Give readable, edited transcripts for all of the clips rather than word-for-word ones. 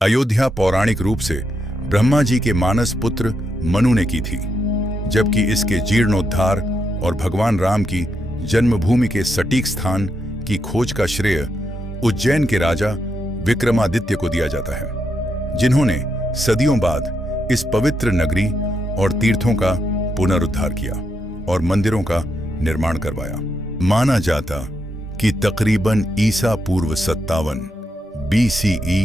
अयोध्या पौराणिक रूप से ब्रह्मा जी के मानस पुत्र मनु ने की थी, जबकि इसके जीर्णोद्धार और भगवान राम की जन्मभूमि के सटीक स्थान की खोज का श्रेय उज्जैन के राजा विक्रमादित्य को दिया जाता है, जिन्होंने सदियों बाद इस पवित्र नगरी और तीर्थों का पुनरुद्धार किया और मंदिरों का निर्माण करवाया। माना जाता कि तकरीबन ईसा पूर्व 57 BCE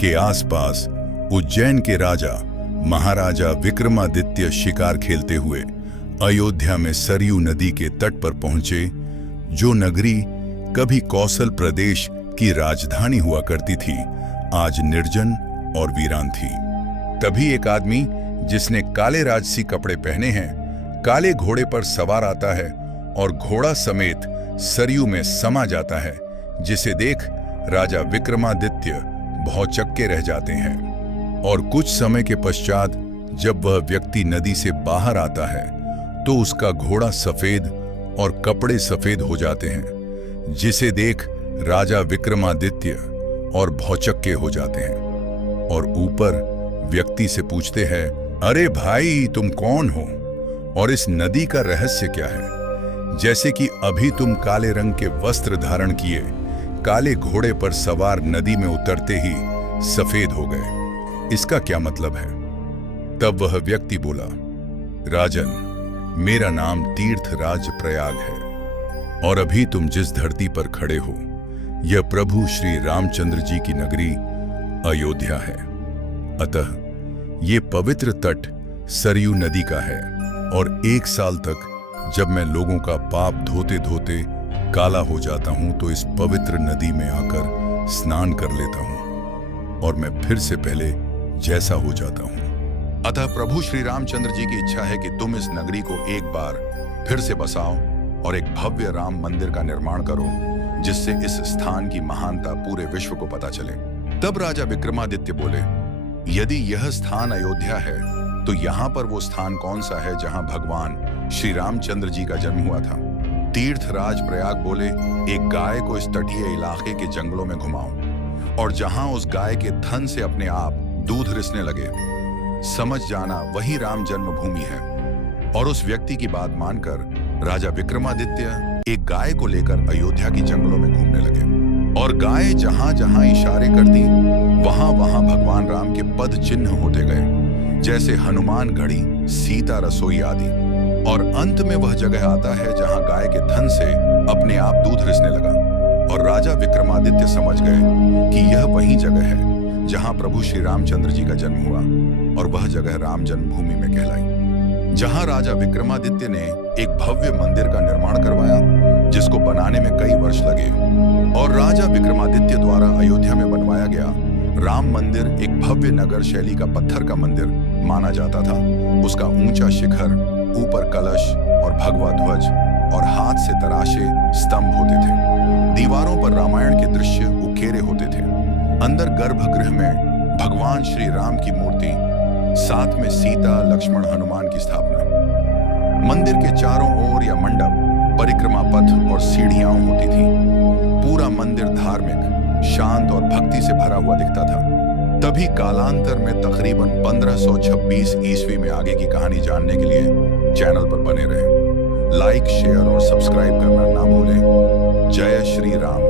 के आसपास उज्जैन के राजा महाराजा विक्रमादित्य शिकार खेलते हुए अयोध्या में सरयू नदी के तट पर पहुंचे, जो नगरी कभी कौशल प्रदेश की राजधानी हुआ करती थी, आज निर्जन और वीरान थी। तभी एक आदमी जिसने काले राजसी कपड़े पहने हैं, काले घोड़े पर सवार आता है और घोड़ा समेत सरयू में समा जाता है, जिसे देख राजा विक्रमादित्य भौचक्के रह जाते हैं। और कुछ समय के पश्चात जब वह व्यक्ति नदी से बाहर आता है तो उसका घोड़ा सफेद और कपड़े सफेद हो जाते हैं, जिसे देख राजा विक्रमादित्य और भौचक्के हो जाते हैं और ऊपर व्यक्ति से पूछते हैं, अरे भाई, तुम कौन हो और इस नदी का रहस्य क्या है? जैसे कि अभी तुम काले रंग के वस्त्र धारण किए काले घोड़े पर सवार नदी में उतरते ही सफेद हो गए, इसका क्या मतलब है? तब वह व्यक्ति बोला, राजन, मेरा नाम तीर्थराज प्रयाग है और अभी तुम जिस धरती पर खड़े हो यह प्रभु श्री रामचंद्र जी की नगरी अयोध्या है। अतः ये पवित्र तट सरयू नदी का है और 1 साल तक जब मैं लोगों का पाप धोते धोते काला हो जाता हूं तो इस पवित्र नदी में आकर स्नान कर लेता हूं और मैं फिर से पहले जैसा हो जाता हूं। अतः प्रभु श्री रामचंद्र जी की इच्छा है कि तुम इस नगरी को एक बार फिर से बसाओ और एक भव्य राम मंदिर का निर्माण करो, जिससे इस स्थान की महानता पूरे विश्व को पता चले। तब राजा विक्रमादित्य बोले, यदि यह स्थान अयोध्या है तो यहाँ पर वो स्थान कौन सा है जहाँ भगवान श्री रामचंद्र जी का जन्म हुआ था? तीर्थराज प्रयाग बोले, एक गाय को इस तटीय इलाके के जंगलों में घुमाओ और जहां उस गाय के थन से अपने आप दूध रिसने लगे, समझ जाना वही राम जन्मभूमि है। और उस व्यक्ति की बात मानकर राजा विक्रमादित्य एक गाय को लेकर अयोध्या की जंगलों में घूमने लगे और गाय जहां जहां इशारे करती वहां वहां भगवान राम के पद चिन्ह होते गए, जैसे हनुमान घड़ी, सीता रसोई आदि। और अंत में वह जगह आता है जहां गाय के थन से अपने आप दूध रिसने लगा और राजा विक्रमादित्य समझ गए कि यह वही जगह है जहां प्रभु श्री रामचंद्र जी का जन्म हुआ और वह जगह राम जन्मभूमि में कहलाई। जहां राजा विक्रमादित्य ने एक भव्य मंदिर का निर्माण करवाया, जिसको बनाने में कई वर्ष लगे, और राजा विक्रमादित्य द्वारा अयोध्या में बनवाया गया राम मंदिर एक भव्य नगर शैली का पत्थर का मंदिर माना जाता था। उसका ऊंचा शिखर, ऊपर कलश और भगवा ध्वज और हाथ से तराशे स्तंभ होते थे। दीवारों पर रामायण के दृश्य उकेरे होते थे। अंदर गर्भगृह में भगवान श्री राम की मूर्ति, साथ में सीता, लक्ष्मण, हनुमान की स्थापना। मंदिर के चारों ओर या मंडप, परिक्रमा पथ और सीढ़ियां होती थी। पूरा मंदिर धार्मिक, शांत और भक्ति से भरा हुआ दिखता था। तभी कालांतर में तकरीबन 1526 ईस्वी में आगे की कहानी जानने के लिए चैनल पर बने रहें। लाइक, शेयर और सब्सक्राइब करना ना भूलें। जय श्री राम।